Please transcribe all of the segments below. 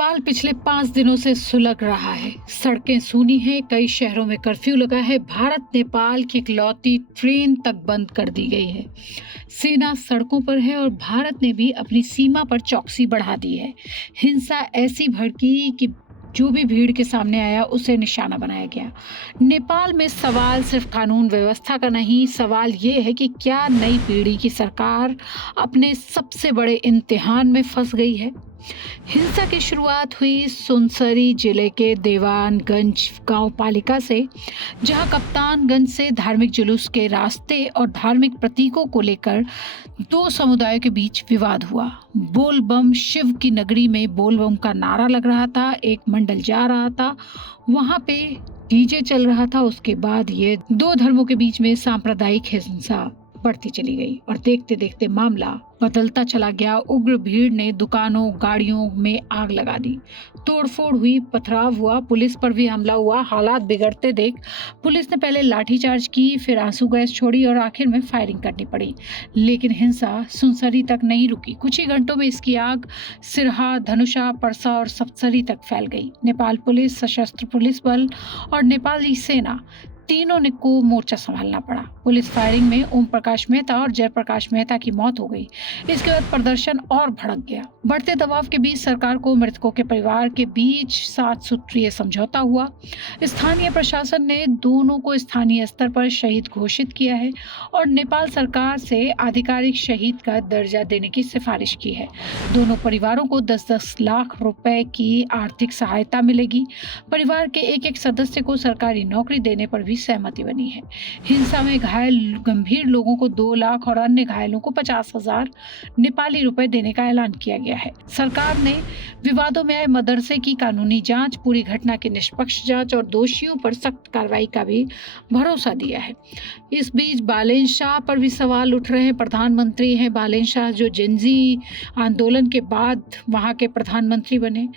नेपाल पिछले 5 दिनों से सुलग रहा है। सड़कें सूनी हैं, कई शहरों में कर्फ्यू लगा है। भारत नेपाल की इकलौती ट्रेन तक बंद कर दी गई है। सेना सड़कों पर है और भारत ने भी अपनी सीमा पर चौकसी बढ़ा दी है। हिंसा ऐसी भड़की कि जो भी भीड़ के सामने आया उसे निशाना बनाया गया। नेपाल में सवाल सिर्फ कानून व्यवस्था का नहीं, सवाल ये है कि क्या नई पीढ़ी की सरकार अपने सबसे बड़े इम्तिहान में फंस गई है। हिंसा की शुरुआत हुई सुनसरी जिले के देवानगंज गांव पालिका से, जहां कप्तानगंज से धार्मिक जुलूस के रास्ते और धार्मिक प्रतीकों को लेकर दो समुदायों के बीच विवाद हुआ। बोल बम शिव की नगरी में बोल बम का नारा लग रहा था, एक मंडल जा रहा था, वहां पे डीजे चल रहा था। उसके बाद ये दो धर्मों के बीच में सांप्रदायिक हिंसा बढ़ती चली गई और देखते देखते मामला बदलता चला गया। उग्र भीड़ ने दुकानों गाड़ियों में आग लगा दी, तोड़फोड़ हुई, पथराव हुआ, पुलिस पर भी हमला हुआ। हालात बिगड़ते देख पुलिस ने पहले लाठीचार्ज की, फिर आंसू गैस छोड़ी और आखिर में फायरिंग करनी पड़ी। लेकिन हिंसा सुनसरी तक नहीं रुकी। कुछ ही घंटों में इसकी आग सिरहा, धनुषा, परसा और सप्तसरी तक फैल गई। नेपाल पुलिस, सशस्त्र पुलिस बल और नेपाली सेना तीनों ने को मोर्चा संभालना पड़ा। पुलिस फायरिंग में ओम प्रकाश मेहता और जयप्रकाश मेहता की मौत हो गई। इसके बाद प्रदर्शन और भड़क गया। बढ़ते दबाव के बीच सरकार को मृतकों के परिवार के बीच 7 सूत्रीय समझौता हुआ। स्थानीय प्रशासन ने दोनों को स्थानीय स्तर पर शहीद घोषित किया है और नेपाल सरकार से आधिकारिक शहीद का दर्जा देने की सिफारिश की है। दोनों परिवारों को 10-10 लाख रुपए की आर्थिक सहायता मिलेगी। परिवार के एक-एक सदस्य को सरकारी नौकरी देने पर भी सहमति बनी है। हिंसा में घायल गंभीर लोगों को 2 लाख और अन्य घायलों को 50,000 नेपाली रुपए देने का ऐलान किया गया है। सरकार ने विवादों में आए मदरसे की कानूनी जांच, पूरी घटना की निष्पक्ष जांच और दोषियों पर सख्त कार्रवाई का भी भरोसा दिया है। इस बीच बालेन शाह पर भी सवाल उठ रहे हैं। प्रधानमंत्री हैं बालेन शाह, जो जेनजी आंदोलन के बाद वहां के प्रधानमंत्री बने।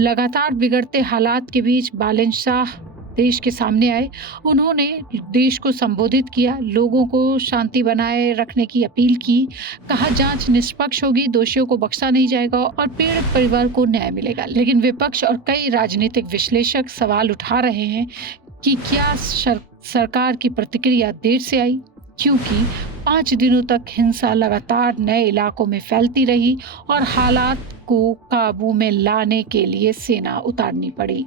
लगातार बिगड़ते हालात के बीच बालेन शाह देश के सामने आए। उन्होंने देश को संबोधित किया, लोगों को शांति बनाए रखने की अपील की। कहा जांच निष्पक्ष होगी, दोषियों को बख्शा नहीं जाएगा और पीड़ित परिवार को न्याय मिलेगा। लेकिन विपक्ष और कई राजनीतिक विश्लेषक सवाल उठा रहे हैं कि क्या सरकार की प्रतिक्रिया देर से आई, क्योंकि 5 दिनों तक हिंसा लगातार नए इलाकों में फैलती रही और हालात को काबू में लाने के लिए सेना उतारनी पड़ी।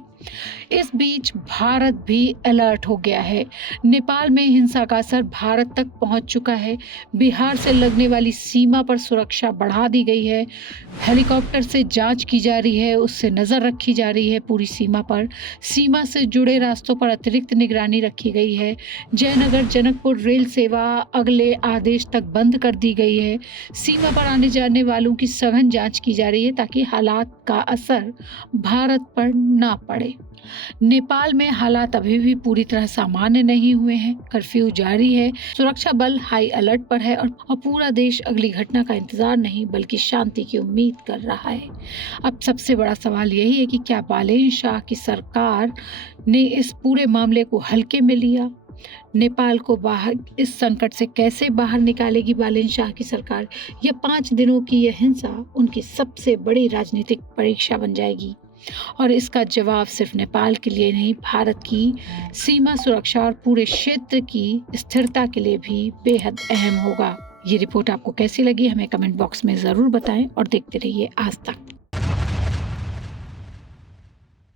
इस बीच भारत भी अलर्ट हो गया है। नेपाल में हिंसा का असर भारत तक पहुंच चुका है। बिहार से लगने वाली सीमा पर सुरक्षा बढ़ा दी गई है। हेलीकॉप्टर से जांच की जा रही है, उससे नजर रखी जा रही है पूरी सीमा पर। सीमा से जुड़े रास्तों पर अतिरिक्त निगरानी रखी गई है। जयनगर जनकपुर रेल सेवा अगले आदेश तक बंद कर दी गई है। सीमा पर आने जाने वालों की सघन जांच की जा रही है ताकि हालात का असर भारत पर ना पड़े। नेपाल में हालात अभी भी पूरी तरह सामान्य नहीं हुए हैं। कर्फ्यू जारी है, सुरक्षा बल हाई अलर्ट पर है और पूरा देश अगली घटना का इंतजार नहीं बल्कि शांति की उम्मीद कर रहा है। अब सबसे बड़ा सवाल यही है कि क्या बालेन शाह की सरकार ने इस पूरे मामले को हल्के में लिया? नेपाल को बाहर इस संकट से कैसे बाहर निकालेगी बालेन शाह की सरकार? या 5 दिनों की यह हिंसा उनकी सबसे बड़ी राजनीतिक परीक्षा बन जाएगी? और इसका जवाब सिर्फ नेपाल के लिए नहीं, भारत की सीमा सुरक्षा और पूरे क्षेत्र की स्थिरता के लिए भी बेहद अहम होगा। ये रिपोर्ट आपको कैसी लगी हमें कमेंट बॉक्स में जरूर बताएं और देखते रहिए आज तक।